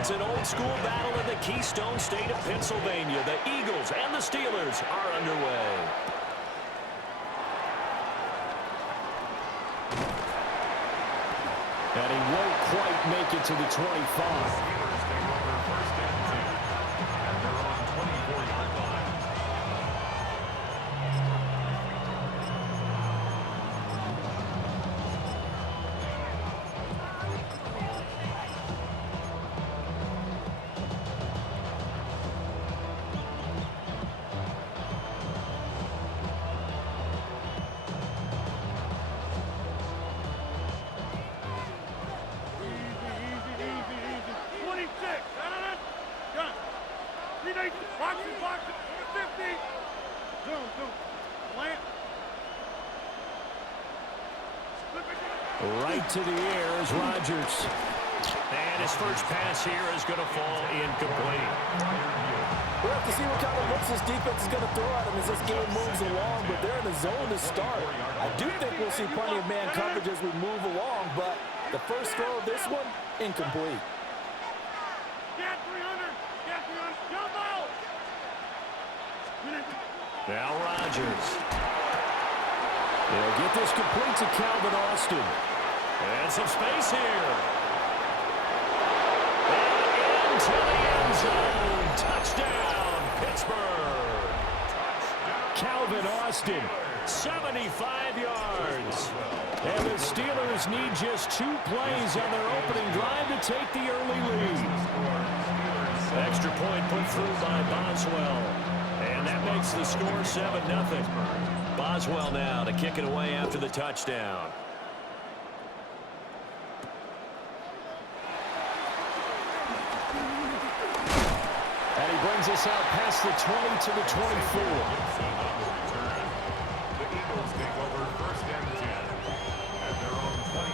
It's an old-school battle in the Keystone State of Pennsylvania. The Eagles and the Steelers are underway. And he won't quite make it to the 25. Right to the air is Rodgers. And his first pass here is going to fall incomplete. We'll have to see what kind of looks this defense is going to throw at him as this game moves along, but they're in the zone to start. I do think we'll see plenty of man coverage as we move along, but the first throw of this one, incomplete. Now Rodgers. They'll get this complete to Calvin Austin. And some space here. And into the end zone. Touchdown, Pittsburgh. Calvin Austin, 75 yards. And the Steelers need just 2 plays on their opening drive to take the early lead. Extra point put through by Boswell. And that makes the score 7-0. Boswell now to kick it away after the touchdown. And he brings us out past the 20 to the 24.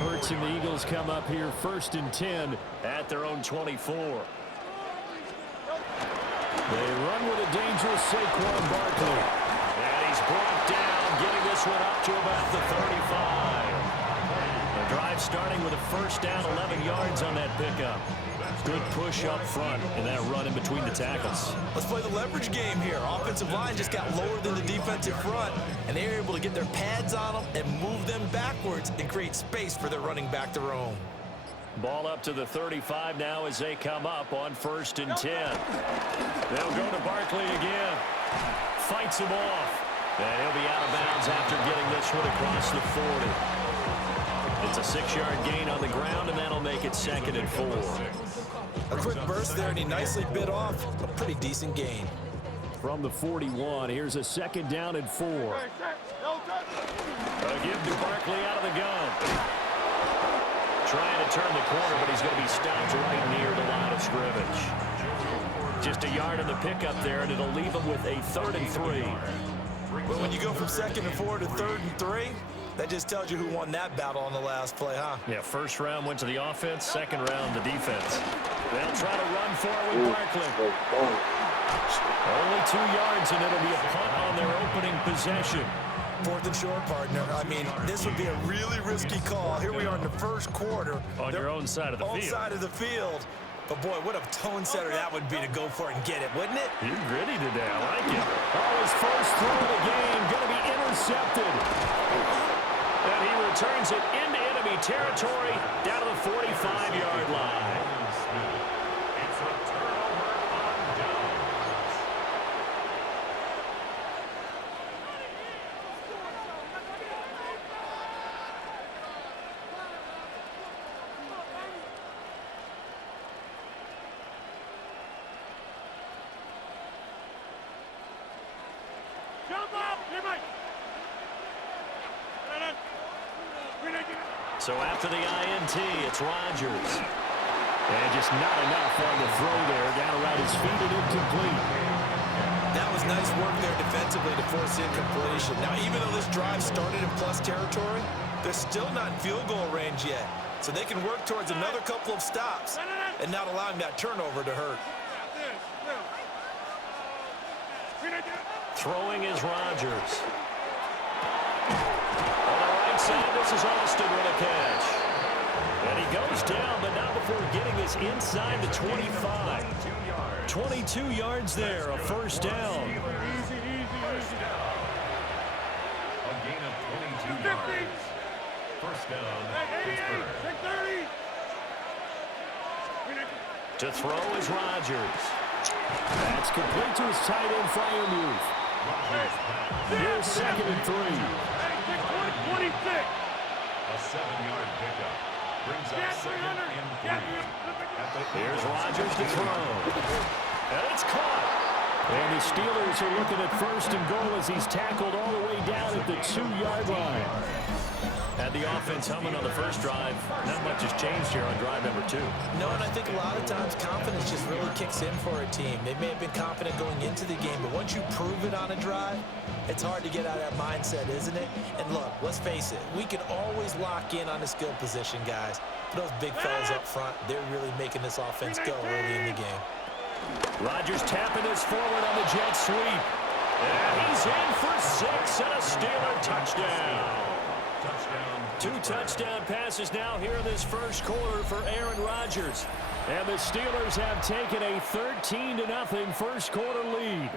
Hurts and the Eagles come up here 1st and 10 at their own 24. They run with a dangerous Saquon Barkley. And he's brought down, getting this one up to about the 35. The drive starting with a first down, 11 yards on that pickup. Good push up front and that run in between the tackles. Let's play the leverage game here. Offensive line just got lower than the defensive front, and they were able to get their pads on them and move them backwards and create space for their running back to roam. Ball up to the 35 now as they come up on 1st and 10. They'll go to Barkley again. Fights him off. And he'll be out of bounds after getting this one across the 40. It's a 6-yard gain on the ground, and that'll make it 2nd and 4. A quick burst there, and he nicely bit off a pretty decent gain. From the 41, here's a 2nd down and 4. A give to Barkley out of the gun. Trying to turn the corner, but he's going to be stopped right near the line of scrimmage. Just a yard on the pickup there, and it'll leave him with a 3rd and 3. Well, when you go from 2nd and 4 to 3rd and 3, that just tells you who won that battle on the last play, huh? Yeah, 1st round went to the offense, 2nd round the defense. They'll try to run for it with Barkley. Only 2 yards, and it'll be a punt on their opening possession. 4th and short, partner. I mean, this would be a really risky call. Here we are in the 1st quarter. On your own side of the field. Own side of the field. But, boy, what a tone setter that would be to go for it and get it, wouldn't it? You're gritty today. I like it. Oh, his first throw of the game going to be intercepted. And he returns it into enemy territory down to the 45-yard line. It's a turnover on downs. So after the INT, it's Rodgers. And just not enough on the throw there. Down around his feet and incomplete. That was nice work there defensively to force incompletion. Now, even though this drive started in plus territory, they're still not in field goal range yet. So they can work towards another couple of stops and not allowing that turnover to hurt. Throwing is Rodgers. On the right side, this is Austin with a catch. And he goes down, but not before getting this inside the 25. 22 yards there, a first down. A gain of 22 yards. First down. To throw is Rodgers. That's complete to his tight end, Freiermuth. Here's 2nd and 3. 26. A 7-yard pickup. Brings up 2nd and 3. Here's Rodgers to throw. And it's caught. And the Steelers are looking at 1st and goal as he's tackled all the way down at the 2-yard line. Had the offense humming on the first drive. Not much has changed here on drive number 2. No, and I think a lot of times confidence just really kicks in for a team. They may have been confident going into the game, but once you prove it on a drive, it's hard to get out of that mindset, isn't it? And look, let's face it, we can always lock in on the skill position, guys. But those big fellas up front, they're really making this offense go early in the game. Rodgers tapping this forward on the jet sweep. And he's in for 6 and a Steeler touchdown. 2 touchdown passes now here in this first quarter for Aaron Rodgers. And the Steelers have taken a 13-0 first quarter lead.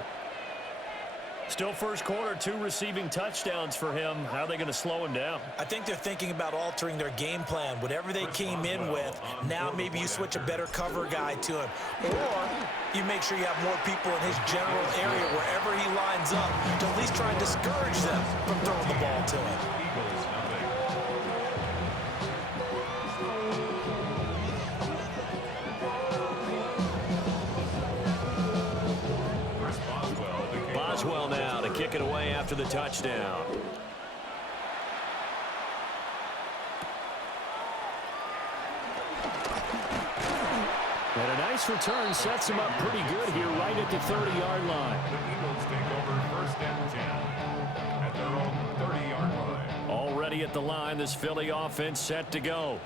Still first quarter, 2 receiving touchdowns for him. How are they going to slow him down? I think they're thinking about altering their game plan. Whatever they came in with, now maybe you switch a better cover guy to him. Or you make sure you have more people in his general area wherever he lines up to at least try and discourage them from throwing the ball to him. Boswell now to kick it away after the touchdown. And a nice return sets him up pretty good here right at the 30-yard line. The Eagles take over 1st and 10 at their own 30-yard line. Already at the line, this Philly offense set to go.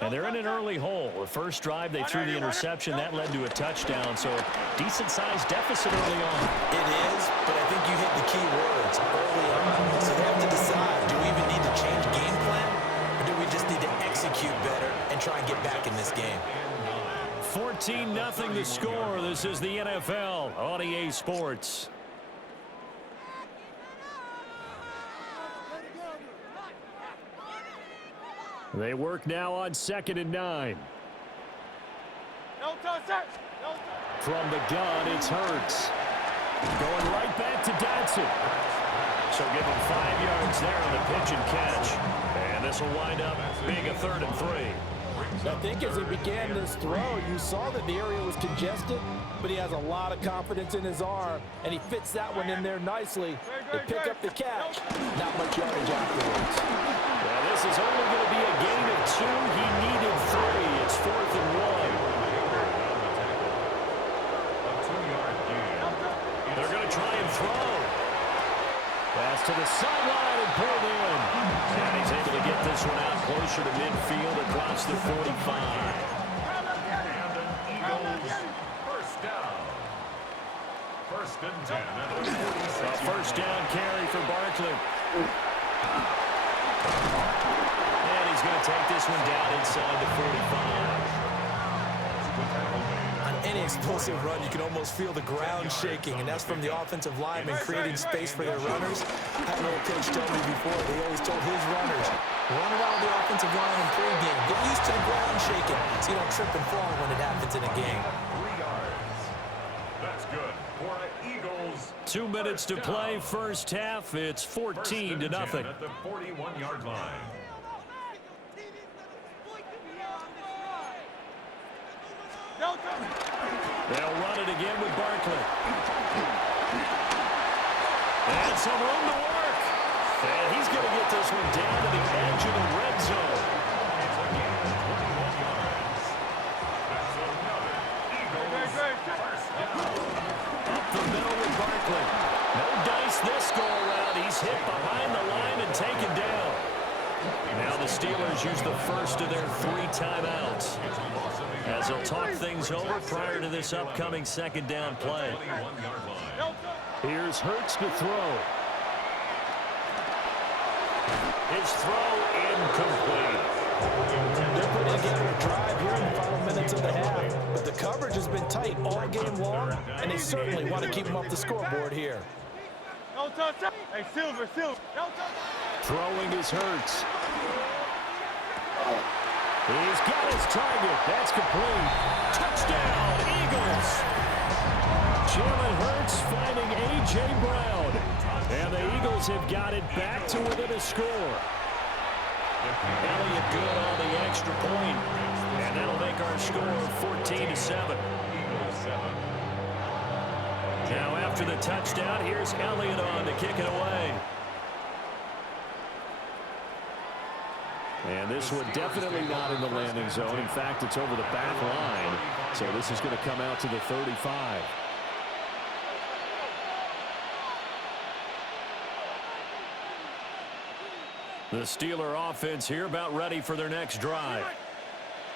And they're in an early hole. The first drive, they threw the interception. That led to a touchdown, so decent-sized deficit early on. It is, but I think you hit the key words early on. So they have to decide, do we even need to change game plan, or do we just need to execute better and try and get back in this game? 14-0 the score. This is the NFL on EA Sports. They work now on 2nd and 9. From the gun, it's Hurts. Going right back to Dodson. So give him 5 yards there on the pitch and catch. And this will wind up being a 3rd and 3. I think as he began this throw, you saw that the area was congested, but he has a lot of confidence in his arm, and he fits that one in there nicely. They pick up the catch. Not much yardage afterwards. Well, this is only going to be a gain of 2. He needed 3. It's 4th and 1. They're going to try and throw. Pass to the sideline and pulled in. And he's able to get this one out closer to midfield across the 45. Eagles first down. 1st and 10 at the 46. A first down carry for Barkley. And he's going to take this one down inside the 45. On any explosive run, you can almost feel the ground shaking, and that's from the offensive linemen creating space for their runners. That little coach told me before, they always told his runners, run around the offensive line in pregame. Get used to the ground shaking so you don't trip and fall when it happens in a game. 3 yards. That's good for Eagles. 2 minutes to play, first half. It's 14-0. At the 41-yard line. They'll run it again with Barkley. And some room to work. And he's going to get this one down to the edge of the red zone. It's a gain of 21 yards. That's another Eagles first down. Up the middle with Barkley. No dice this go-around. He's hit behind the line and taken down. Now the Steelers use the first of their 3 timeouts as they'll talk things over prior to this upcoming 2nd down play. Here's Hurts to throw. His throw incomplete. They're putting together a drive here in the final minutes of the half, but the coverage has been tight all game long, and they certainly want to keep them off the scoreboard here. Hey, Silver. Throwing is Hurts. He's got his target. That's complete. Touchdown, Eagles. Jalen Hurts finding A.J. Brown. And the Eagles have got it back to within a score. Elliott good on the extra point. And that'll make our score 14-7. Now after the touchdown, here's Elliott on to kick it away. And this one definitely not in the landing zone. In fact, it's over the back line. So this is going to come out to the 35. The Steeler offense here about ready for their next drive.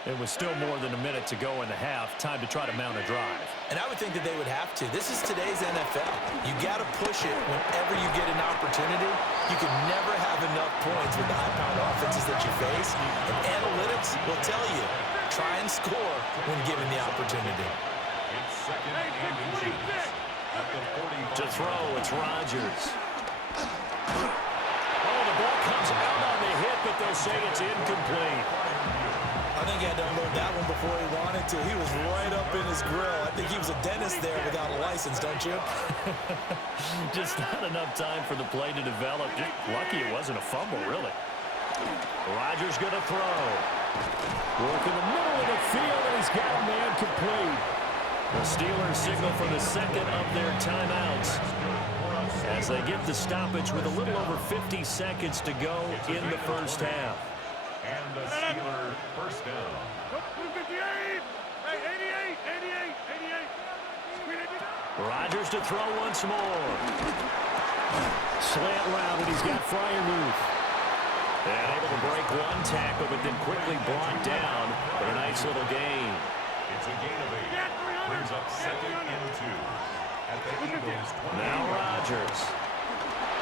It was still more than a minute to go in the half. Time to try to mount a drive. And I would think that they would have to. This is today's NFL. You got to push it whenever you get an opportunity. You can never have enough points with the high-powered offenses that you face. And analytics will tell you, try and score when given the opportunity. It's second and inches at the 45. To throw, it's Rodgers. Oh, the ball comes out on the hit, but they'll say it's incomplete. I think he had to unload that one before he wanted to. He was right up in his grill. I think he was a dentist there without a license, don't you? Just not enough time for the play to develop. Just lucky it wasn't a fumble, really. Rodgers going to throw. Work in the middle of the field, and he's got a man complete. The Steelers signal for the second of their timeouts as they get the stoppage with a little over 50 seconds to go in the first half. And the Steeler first down. 58! Hey, 88! Rodgers to throw once more. Slant route, and he's got Freiermuth. And able to break one tackle, but then quickly brought down for a nice little gain. It's a gain of 8. Brings up second and 2 at the Eagles' 20. Now Rodgers.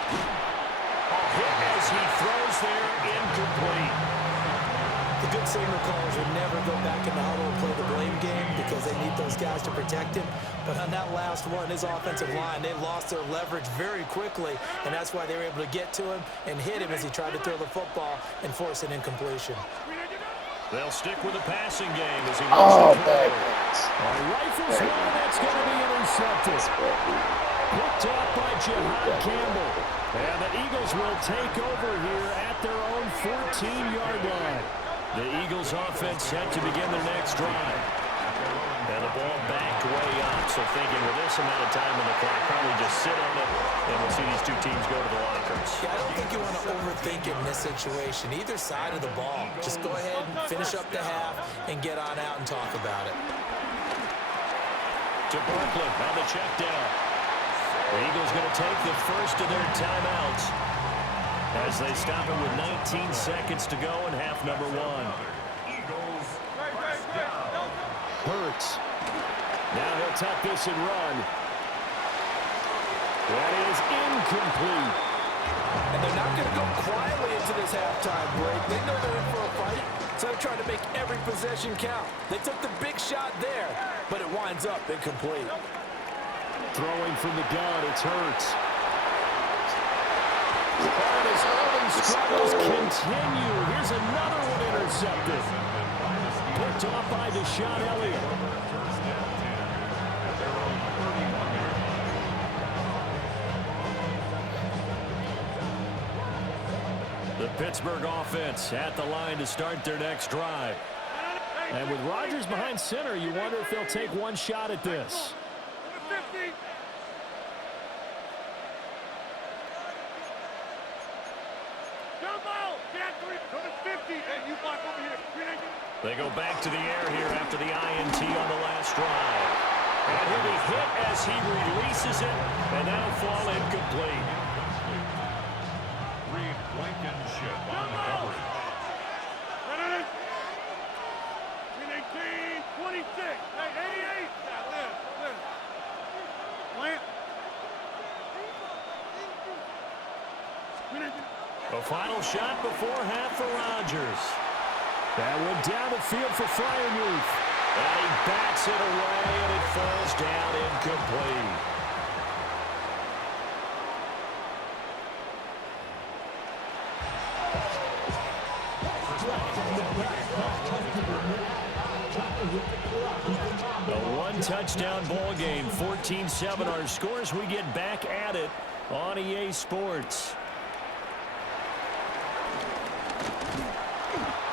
A hit as he throws there, incomplete. The good signal callers would never go back in the huddle and play the blame game because they need those guys to protect him. But on that last one, his offensive line, they lost their leverage very quickly, and that's why they were able to get to him and hit him as he tried to throw the football and force an incompletion. They'll stick with the passing game as he looks to throw. Rifles one, that's going to be intercepted. Picked up by Jahad Campbell. And the Eagles will take over here at their own 14-yard line. The Eagles offense set to begin their next drive. And the ball backed way up, so thinking with this amount of time on the clock, probably just sit on it, and we'll see these two teams go to the lockers. Yeah, I don't think you want to overthink in this situation. Either side of the ball. Just go ahead and finish up the half and get on out and talk about it. To Brooklyn on the check down. The Eagles going to take the first of their timeouts as they stop it with 19 seconds to go in half number 1. Eagles first down. Hurts. Now he'll tuck this and run. That is incomplete. And they're not going to go quietly into this halftime break. They know they're in for a fight, so they're trying to make every possession count. They took the big shot there, but it winds up incomplete. Throwing from the gun, it's Hurts. And his early struggles continue. Here's another one intercepted. Picked off by Deshon Elliott. The Pittsburgh offense at the line to start their next drive. And with Rodgers behind center, you wonder if they'll take one shot at this. They go back to the air here after the INT on the last drive. And he'll be hit as he releases it, and that'll fall incomplete. Reed Blankenship on the coverage. 26. Hey, 88. A final shot before half for Rodgers. That went down the field for Fryermuth. And he bats it away, and it falls down incomplete. A one-touchdown ball game, 14-7 our scores. We get back at it on EA Sports.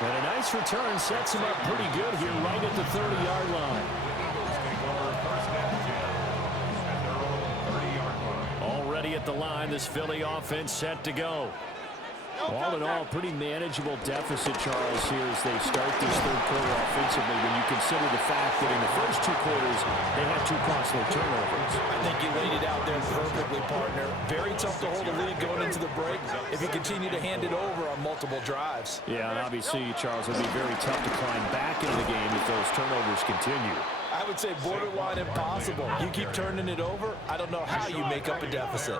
And a nice return sets him up pretty good here right at the 30-yard line. Already at the line, this Philly offense set to go. All in all, pretty manageable deficit, Charles, here as they start this third quarter offensively when you consider the fact that in the first two quarters, they had two costly turnovers. I think you laid it out there perfectly, partner. Very tough to hold a lead going into the break if you continue to hand it over on multiple drives. Yeah, and obviously, Charles, it'll be very tough to climb back into the game if those turnovers continue. I would say borderline impossible. You keep turning it over, I don't know how you make up a deficit.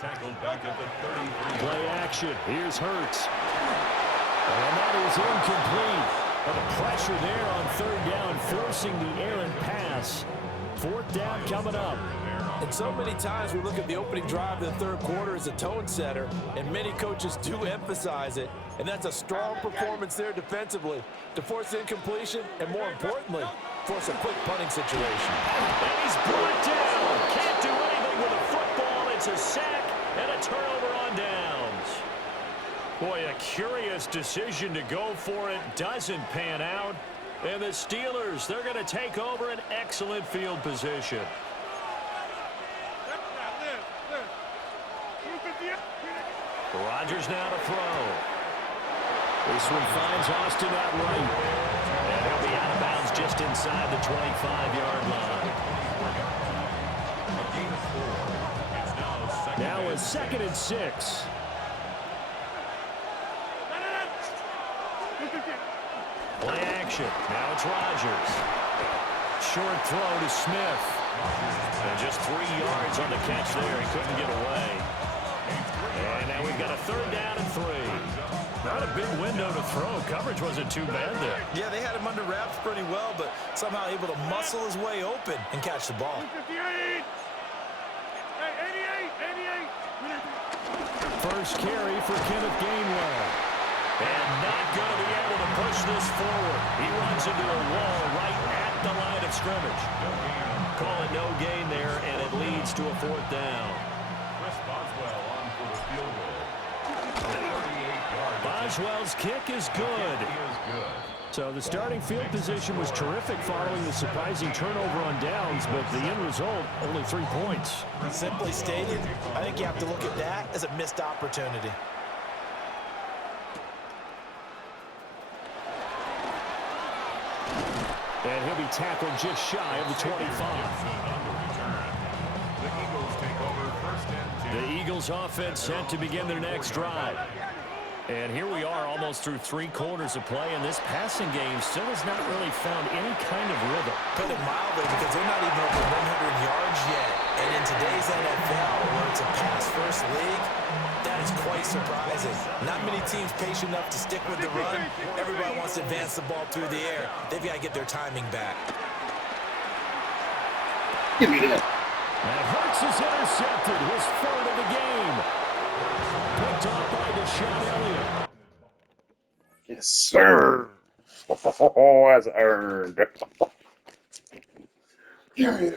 Tackled back at the 33. Play action. Here's Hurts. And that is incomplete. But the pressure there on third down, forcing the errant pass. Fourth down coming up. And so many times we look at the opening drive of the third quarter as a tone setter, and many coaches do emphasize it. And that's a strong performance there defensively to force incompletion and, more importantly, force a quick punting situation. And he's brought down. Can't do anything with a football. It's a sack. And a turnover on downs. Boy, a curious decision to go for it. Doesn't pan out. And the Steelers, they're going to take over an excellent field position. Rodgers now to throw. This one finds Austin out right. And he'll be out of bounds just inside the 25-yard line. Now a 2nd and 6. Play action. Now it's Rodgers. Short throw to Smith. And just 3 yards on the catch there. He couldn't get away. And now we've got a 3rd down and 3. Not a big window to throw. Coverage wasn't too bad there. Yeah, they had him under wraps pretty well, but somehow able to muscle his way open and catch the ball. First carry for Kenneth Gainwell. And not going to be able to push this forward. He runs into a wall right at the line of scrimmage. Call it no gain there, and it leads to a 4th down. Chris Boswell on for the field goal. Boswell's kick is good. So the starting field position was terrific following the surprising turnover on downs, but the end result, only 3 points. Simply stated, I think you have to look at that as a missed opportunity. And he'll be tackled just shy of the 25. The Eagles offense set to begin their next drive. And here we are almost through 3 quarters of play, and this passing game still has not really found any kind of rhythm. Put it mildly, because they're not even over 100 yards yet. And in today's NFL, where it's a pass-first league, that is quite surprising. Not many teams patient enough to stick with the run. Everybody wants to advance the ball through the air. They've got to get their timing back. Give me that. And Hurts is intercepted, his 3rd of the game. Picked off by Deshon Elliott. Yes, sir. Oh, that's earned. Yeah.